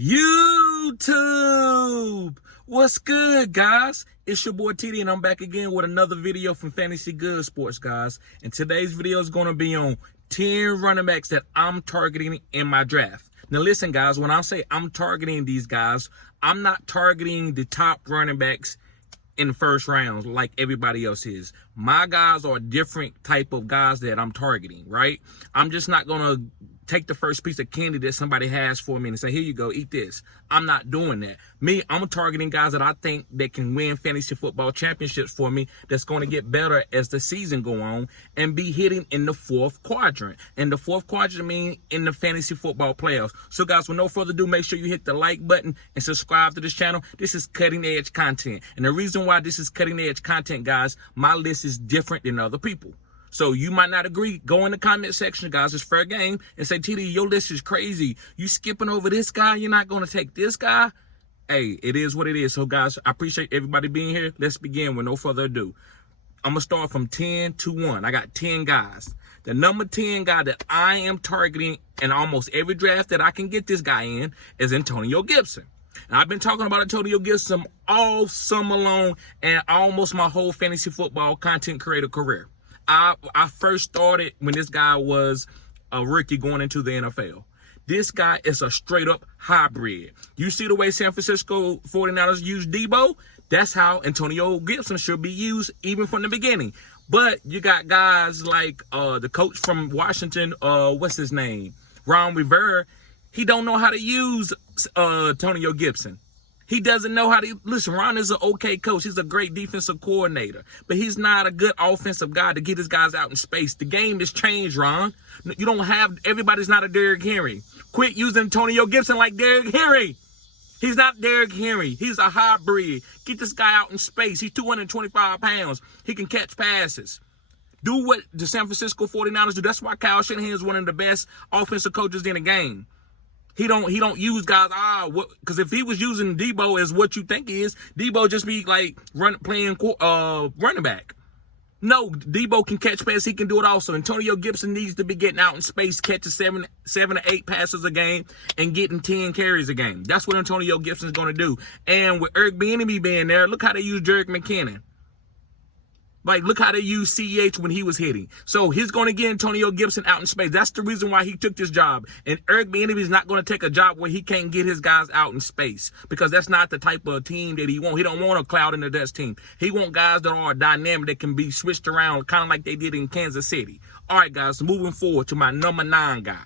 YouTube, what's good, guys? It's your boy TD, and I'm back again with another video from Fantasy Good Sports, guys. And today's video is going to be on 10 running backs that I'm targeting in my draft. Now, listen, guys, when I say I'm targeting these guys, I'm not targeting the top running backs in the first round like everybody else is. My guys are a different type of guys that I'm targeting, right? I'm just not going to take the first piece of candy that somebody has for me and say, here you go, eat this. I'm not doing that. I'm targeting guys that I think that can win fantasy football championships for me, that's going to get better as the season go on and be hitting in the fourth quadrant. And the fourth quadrant means in the fantasy football playoffs. So guys, with no further ado, make sure you hit the like button and subscribe to this channel. This is cutting edge content. And the reason why this is cutting edge content, guys, my list is different than other people. So you might not agree. Go in the comment section, guys. It's fair game. And say, TD, your list is crazy. You skipping over this guy. You're not going to take this guy. Hey, it is what it is. So, guys, I appreciate everybody being here. Let's begin with no further ado. I'm going to start from 10 to 1. I got 10 guys. The number 10 guy that I am targeting in almost every draft that I can get this guy in is Antonio Gibson. And I've been talking about Antonio Gibson all summer long and almost my whole fantasy football content creator career. I first started when this guy was a rookie going into the NFL. This guy is a straight up hybrid. You see the way San Francisco 49ers use Debo? That's how Antonio Gibson should be used even from the beginning. But you got guys like the coach from Washington, what's his name? Ron Rivera. He don't know how to use Antonio Gibson. He doesn't know how to, listen, Ron is an okay coach. He's a great defensive coordinator, but he's not a good offensive guy to get his guys out in space. The game has changed, Ron. You don't have, everybody's not a Derrick Henry. Quit using Antonio Gibson like Derrick Henry. He's not Derrick Henry. He's a hybrid. Get this guy out in space. He's 225 pounds. He can catch passes. Do what the San Francisco 49ers do. That's why Kyle Shanahan is one of the best offensive coaches in the game. He don't use guys, because if he was using Debo as what you think he is, Debo just be like playing running back. No, Debo can catch passes. He can do it also. Antonio Gibson needs to be getting out in space, catching seven to eight passes a game and getting 10 carries a game. That's what Antonio Gibson is going to do. And with Eric Bieniemy being there, look how they use Jerick McKinnon. Like, look how they use CEH when he was hitting. So he's going to get Antonio Gibson out in space. That's the reason why he took this job. And Eric Bieniemy is not going to take a job where he can't get his guys out in space, because that's not the type of team that he wants. He don't want a cloud in the dust team. He wants guys that are dynamic, that can be switched around, kind of like they did in Kansas City. All right, guys, moving forward to my number 9 guy.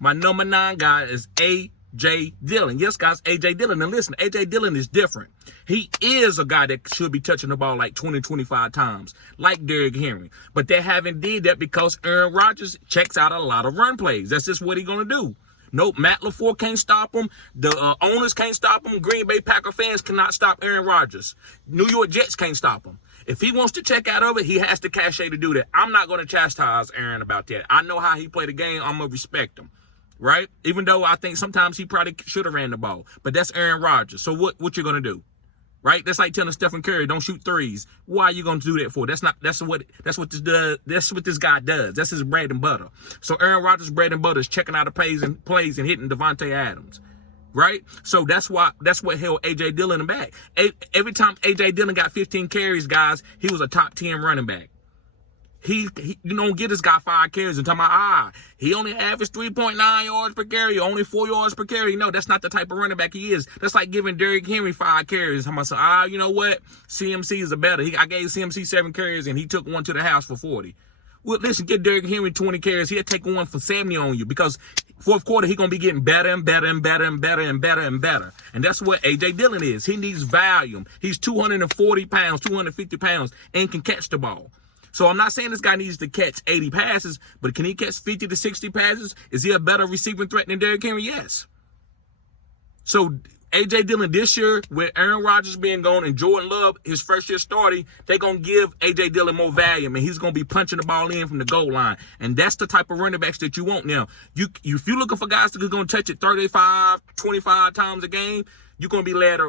My number 9 guy is A.J. Dillon. Yes, guys, A.J. Dillon. And listen, A.J. Dillon is different. He is a guy that should be touching the ball like 20, 25 times, like Derrick Henry. But they haven't did that because Aaron Rodgers checks out a lot of run plays. That's just what he's going to do. Nope, Matt LaFleur can't stop him. The owners can't stop him. Green Bay Packer fans cannot stop Aaron Rodgers. New York Jets can't stop him. If he wants to check out of it, he has the cachet to do that. I'm not going to chastise Aaron about that. I know how he played the game. I'm going to respect him. Right? Even though I think sometimes he probably should have ran the ball. But that's Aaron Rodgers. So what you going to do? Right? That's like telling Stephen Curry, don't shoot threes. Why are you going to do that for? That's what this guy does. That's his bread and butter. So Aaron Rodgers' bread and butter is checking out the plays and hitting Devontae Adams. Right? So that's what held A.J. Dillon back. Every time A.J. Dillon got 15 carries, guys, he was a top 10 running back. He you don't get this guy 5 carries and talking about, he only averaged 3.9 yards per carry, only 4 yards per carry. No, that's not the type of running back he is. That's like giving Derrick Henry 5 carries. I'm you know what? CMC is a better. I gave CMC 7 carries and he took one to the house for 40. Well, listen, get Derrick Henry 20 carries. He'll take one for 70 on you, because fourth quarter, he's going to be getting better and better and better and better and better and better. And that's what A.J. Dillon is. He needs volume. He's 240 pounds, 250 pounds, and can catch the ball. So I'm not saying this guy needs to catch 80 passes, but can he catch 50 to 60 passes? Is he a better receiving threat than Derrick Henry? Yes. So A.J. Dillon this year, with Aaron Rodgers being gone and Jordan Love, his first year starting, they're going to give A.J. Dillon more volume, and he's going to be punching the ball in from the goal line. And that's the type of running backs that you want now. If you're looking for guys that are going to touch it 35, 25 times a game, you're gonna be led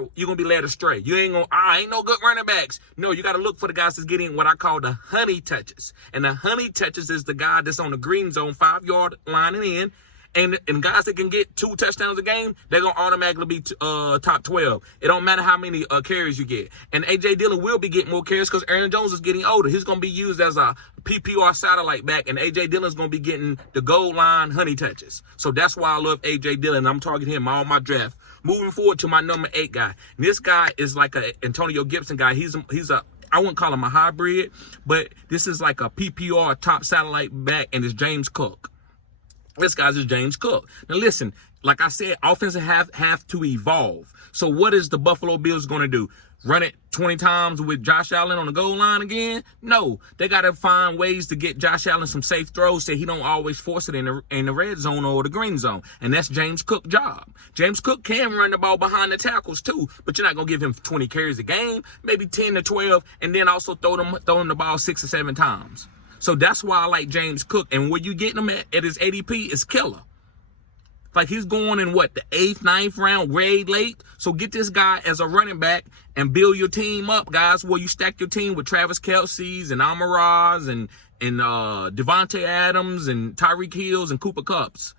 astray. You ain't gonna, ain't no good running backs. No, you gotta look for the guys that's getting what I call the honey touches. And the honey touches is the guy that's on the green zone, 5-yard line and in, And guys that can get 2 touchdowns a game, they're going to automatically be top 12. It don't matter how many carries you get. And A.J. Dillon will be getting more carries because Aaron Jones is getting older. He's going to be used as a PPR satellite back, and A.J. Dillon's going to be getting the goal line honey touches. So that's why I love A.J. Dillon. I'm targeting him all my draft. Moving forward to my number 8 guy. And this guy is like a Antonio Gibson guy. He's a I wouldn't call him a hybrid, but this is like a PPR top satellite back, and it's James Cook. This guy's is James Cook. Now listen, like I said, offenses have to evolve. So what is the Buffalo Bills going to do? Run it 20 times with Josh Allen on the goal line again? No, they got to find ways to get Josh Allen some safe throws so he don't always force it in the red zone or the green zone. And that's James Cook's job. James Cook can run the ball behind the tackles too, but you're not going to give him 20 carries a game, maybe 10 to 12, and then also throw him the ball 6 or 7 times. So that's why I like James Cook. And where you getting him at his ADP is killer. Like he's going in what, the 8th, 9th round, way late. So get this guy as a running back and build your team up, guys, where you stack your team with Travis Kelce's and Amon-Ra's and Devontae Adams and Tyreek Hills and Cooper Kupps,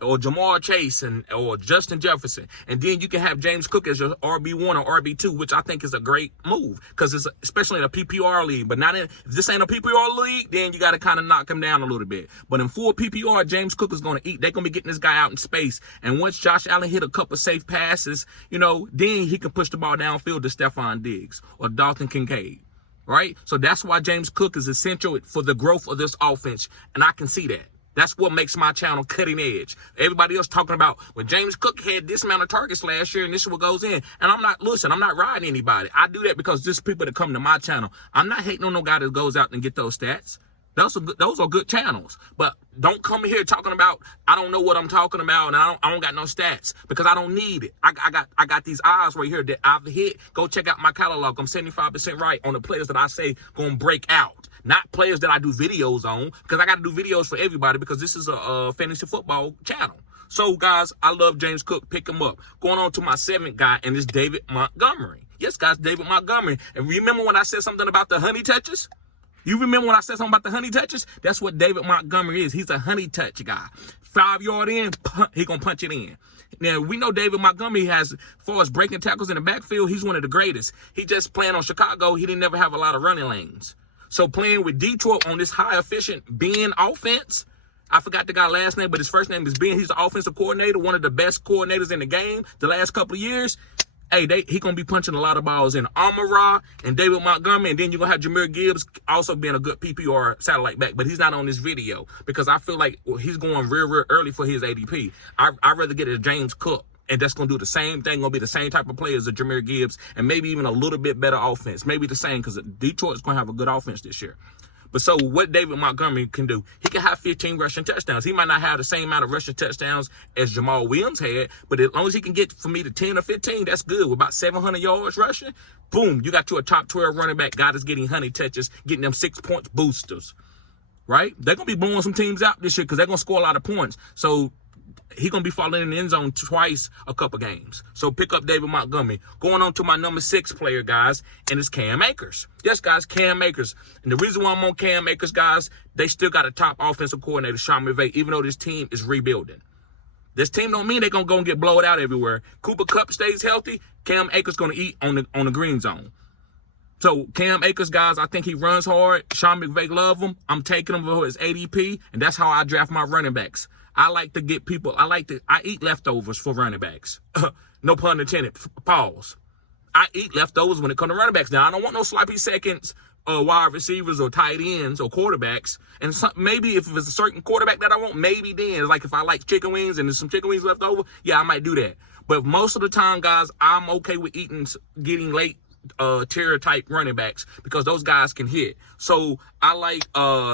or Jamar Chase or Justin Jefferson. And then you can have James Cook as your RB1 or RB2, which I think is a great move because it's especially in a PPR league. But not if this ain't a PPR league, then you got to kind of knock him down a little bit. But in full PPR, James Cook is going to eat. They're going to be getting this guy out in space. And once Josh Allen hit a couple safe passes, then he can push the ball downfield to Stephon Diggs or Dalton Kincaid. Right? So that's why James Cook is essential for the growth of this offense. And I can see that. That's what makes my channel cutting edge. Everybody else talking about, well, James Cook had this amount of targets last year and this is what goes in. And I'm not riding anybody. I do that because there's people that come to my channel. I'm not hating on no guy that goes out and get those stats. Those are good channels. But don't come here talking about, I don't know what I'm talking about and I don't got no stats because I don't need it. I got these eyes right here that I've hit. Go check out my catalog. I'm 75% right on the players that I say gonna break out. Not players that I do videos on, because I got to do videos for everybody because this is a fantasy football channel. So, guys, I love James Cook. Pick him up. Going on to my 7th guy, and it's David Montgomery. Yes, guys, David Montgomery. And remember when I said something about the honey touches? You remember when I said something about the honey touches? That's what David Montgomery is. He's a honey touch guy. 5-yard in, he going to punch it in. Now, we know David Montgomery has, as far as breaking tackles in the backfield, he's one of the greatest. He just playing on Chicago. He didn't never have a lot of running lanes. So playing with Detroit on this high-efficient Ben offense, I forgot the guy's last name, but his first name is Ben. He's the offensive coordinator, one of the best coordinators in the game the last couple of years. Hey, he going to be punching a lot of balls in. Amon-Ra and David Montgomery, and then you're going to have Jahmyr Gibbs also being a good PPR satellite back, but he's not on this video because I feel like he's going real early for his ADP. I'd rather get a James Cook. And that's going to do the same thing, going to be the same type of players as Jahmyr Gibbs, and maybe even a little bit better offense. Maybe the same, because Detroit's going to have a good offense this year. But so what David Montgomery can do, he can have 15 rushing touchdowns. He might not have the same amount of rushing touchdowns as Jamal Williams had, but as long as he can get for me to 10 or 15, that's good. With about 700 yards rushing, boom, you got you a top 12 running back, guy that's getting honey touches, getting them 6 points boosters. Right? They're going to be blowing some teams out this year because they're going to score a lot of points. So he's going to be falling in the end zone twice a couple games. So pick up David Montgomery. Going on to my number 6 player, guys, and it's Cam Akers. Yes, guys, Cam Akers. And the reason why I'm on Cam Akers, guys, they still got a top offensive coordinator, Sean McVay, even though this team is rebuilding. This team don't mean they're going to go and get blown out everywhere. Cooper Kupp stays healthy, Cam Akers going to eat on the green zone. So Cam Akers, guys, I think he runs hard. Sean McVay love him. I'm taking him for his ADP, and that's how I draft my running backs. I like to get people, I eat leftovers for running backs. No pun intended, pause. I eat leftovers when it comes to running backs. Now, I don't want no sloppy seconds, wide receivers or tight ends or quarterbacks. And maybe if it's a certain quarterback that I want, maybe then, like if I like chicken wings and there's some chicken wings left over, yeah, I might do that. But most of the time, guys, I'm okay with getting late tier type running backs because those guys can hit. So I like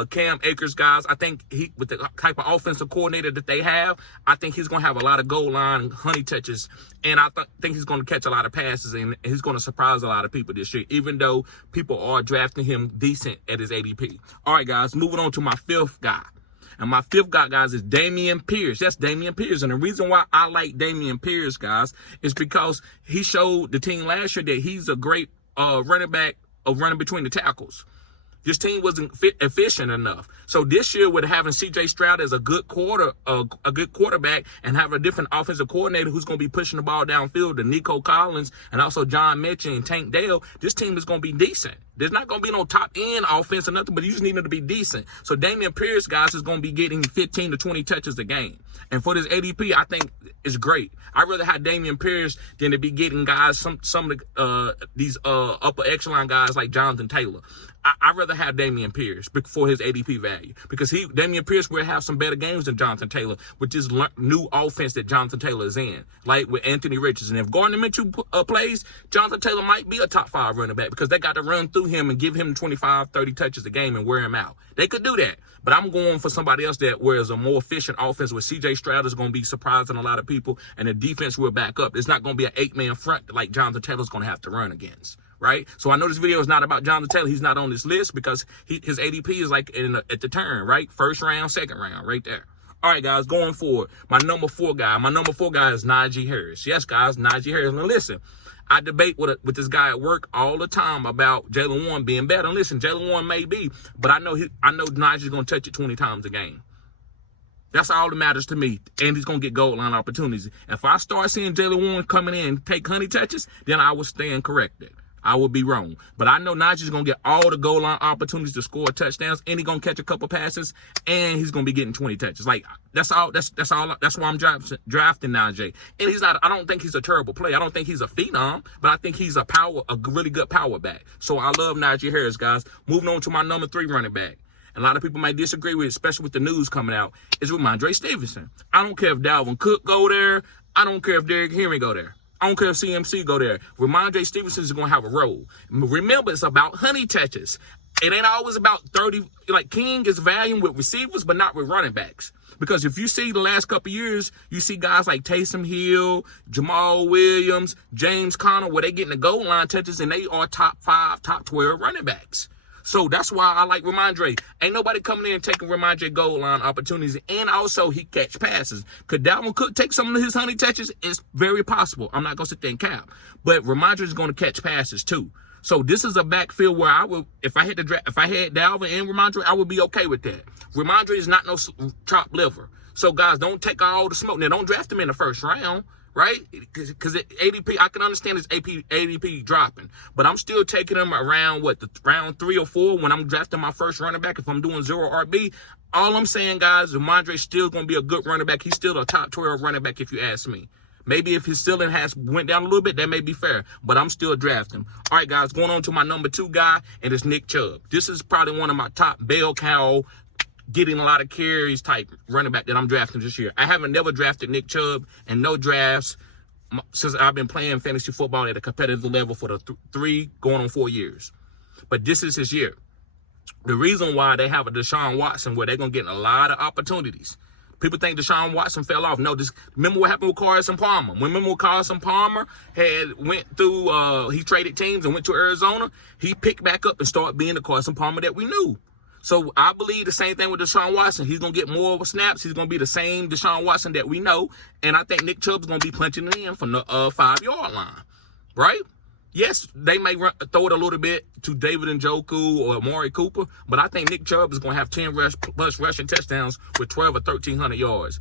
Cam Akers, guys. I think he, with the type of offensive coordinator that they have, I think he's going to have a lot of goal line honey touches, and I think he's going to catch a lot of passes, and he's going to surprise a lot of people this year, even though people are drafting him decent at his ADP. All right, guys, moving on to my 5th guy. And my 5th guy, guys, is Dameon Pierce. That's Dameon Pierce. And the reason why I like Dameon Pierce, guys, is because he showed the team last year that he's a great running back of running between the tackles. This team wasn't efficient enough. So this year, with having C.J. Stroud as a good quarterback, and have a different offensive coordinator who's going to be pushing the ball downfield, to Nico Collins and also John Mechie and Tank Dell, this team is going to be decent. There's not going to be no top-end offense or nothing, but you just need them to be decent. So Dameon Pierce, guys, is going to be getting 15 to 20 touches a game. And for this ADP, I think it's great. I'd rather have Dameon Pierce than to be getting guys, some of these upper echelon guys like Jonathan Taylor. I'd rather have Dameon Pierce for his ADP value, because Dameon Pierce will have some better games than Jonathan Taylor with this new offense that Jonathan Taylor is in, like with Anthony Richardson. If Gardner Minshew plays, Jonathan Taylor might be a top 5 running back, because they got to run through him and give him 25, 30 touches a game and wear him out. They could do that, but I'm going for somebody else that wears a more efficient offense where C.J. Stroud is going to be surprising a lot of people, and the defense will back up. It's not going to be an 8-man front like Jonathan Taylor's going to have to run against. Right? So I know this video is not about Jonathan Taylor. He's not on this list because his ADP is like at the turn, right? First round, second round, right there. All right, guys, going forward, my number 4 guy is Najee Harris. Yes, guys, Najee Harris. Now, listen, I debate with this guy at work all the time about Jaylen Warren being better. And listen, Jaylen Warren may be, but I know Najee's going to touch it 20 times a game. That's all that matters to me. And he's going to get goal line opportunities. If I start seeing Jaylen Warren coming in and take honey touches, then I will stand corrected. I will be wrong. But I know Najee's going to get all the goal line opportunities to score touchdowns, and he's going to catch a couple passes, and he's going to be getting 20 touches. Like, that's all. That's why I'm drafting Najee. And I don't think he's a terrible player. I don't think he's a phenom, but I think he's a really good power back. So I love Najee Harris, guys. Moving on to my number 3 running back. A lot of people might disagree with it, especially with the news coming out, is Rhamondre Stevenson. I don't care if Dalvin Cook go there. I don't care if Derrick Henry go there. I don't care if CMC go there. Rhamondre Stevenson is going to have a role. Remember, it's about honey touches. It ain't always about 30. Like, King is valuing with receivers, but not with running backs. Because if you see the last couple of years, you see guys like Taysom Hill, Jamal Williams, James Conner, where they getting the goal line touches, and they are top 5, top 12 running backs. So that's why I like Rhamondre. Ain't nobody coming in and taking Rhamondre goal line opportunities. And also, he catch passes. Could Dalvin Cook take some of his honey touches? It's very possible. I'm not going to sit there and cap. But Rhamondre is going to catch passes too. So this is a backfield where I would, if I had Dalvin and Rhamondre, I would be okay with that. Rhamondre is not no top liver. So guys, don't take all the smoke. Now, don't draft him in the first round. Right? Because ADP, I can understand his ADP dropping, but I'm still taking him around, round 3 or 4 when I'm drafting my first running back. If I'm doing 0 RB, all I'm saying, guys, Rhamondre's still going to be a good running back. He's still a top 12 running back if you ask me. Maybe if his ceiling went down a little bit, that may be fair, but I'm still drafting. All right, guys, going on to my number 2 guy, and it's Nick Chubb. This is probably one of my top bell cow, getting a lot of carries type running back that I'm drafting this year. I haven't never drafted Nick Chubb in no drafts since I've been playing fantasy football at a competitive level for the 3 going on 4 years. But this is his year. The reason why they have a Deshaun Watson where they're going to get a lot of opportunities. People think Deshaun Watson fell off. No, remember what happened with Carson Palmer. Remember when Carson Palmer went through, he traded teams and went to Arizona? He picked back up and started being the Carson Palmer that we knew. So I believe the same thing with Deshaun Watson. He's going to get more snaps. He's going to be the same Deshaun Watson that we know. And I think Nick Chubb's going to be punching it in from the 5-yard line. Right? Yes, they may throw it a little bit to David Njoku or Amari Cooper, but I think Nick Chubb is going to have 10 plus rushing touchdowns with 12 or 1,300 yards.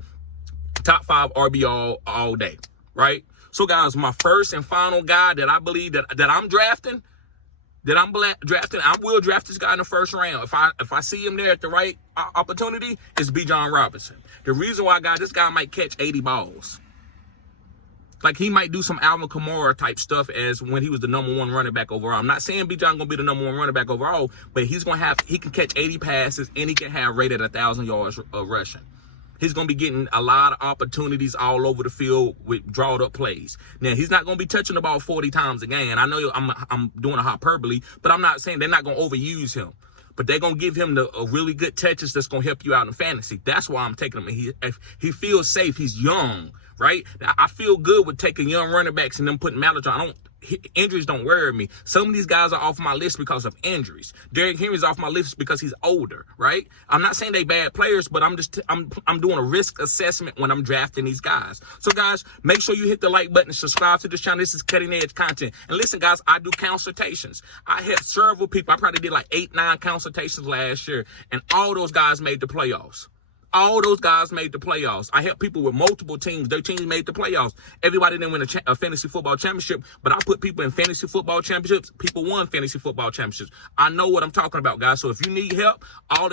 Top 5 RB all day. Right? So, guys, my first and final guy that I believe that I'm drafting, I will draft this guy in the first round. If I see him there at the right opportunity, it's Bijan Robinson. The reason why this guy might catch 80 balls. Like, he might do some Alvin Kamara type stuff as when he was the number 1 running back overall. I'm not saying Bijan going to be the number 1 running back overall, but he can catch 80 passes, and he can have rated 1,000 yards rushing. He's going to be getting a lot of opportunities all over the field with drawed up plays. Now, he's not going to be touching the ball 40 times a game. And I know I'm doing a hyperbole, but I'm not saying they're not going to overuse him. But they're going to give him the really good touches that's going to help you out in fantasy. That's why I'm taking him. He feels safe. He's young, right? Now, I feel good with taking young running backs and them putting Malachon. injuries don't worry me. Some of these guys are off my list because of injuries. Derrick Henry's off my list because he's older, right? I'm not saying they bad players, but I'm doing a risk assessment when I'm drafting these guys. So guys, make sure you hit the like button and subscribe to this channel. This is cutting edge content. And listen, guys, I do consultations. I had several people. I probably did like 8-9 consultations last year, and all those guys made the playoffs. All those guys made the playoffs. I help people with multiple teams. Their teams made the playoffs. Everybody didn't win a fantasy football championship, but I put people in fantasy football championships. People won fantasy football championships. I know what I'm talking about, guys. So if you need help, all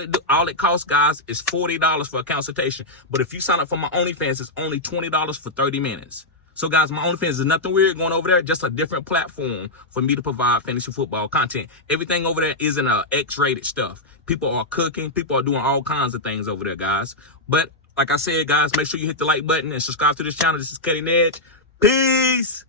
it costs, guys, is $40 for a consultation. But if you sign up for my OnlyFans, it's only $20 for 30 minutes. So, guys, my OnlyFans is nothing weird going over there, just a different platform for me to provide fantasy football content. Everything over there isn't X-rated stuff. People are cooking. People are doing all kinds of things over there, guys. But like I said, guys, make sure you hit the like button and subscribe to this channel. This is Cutting Edge. Peace.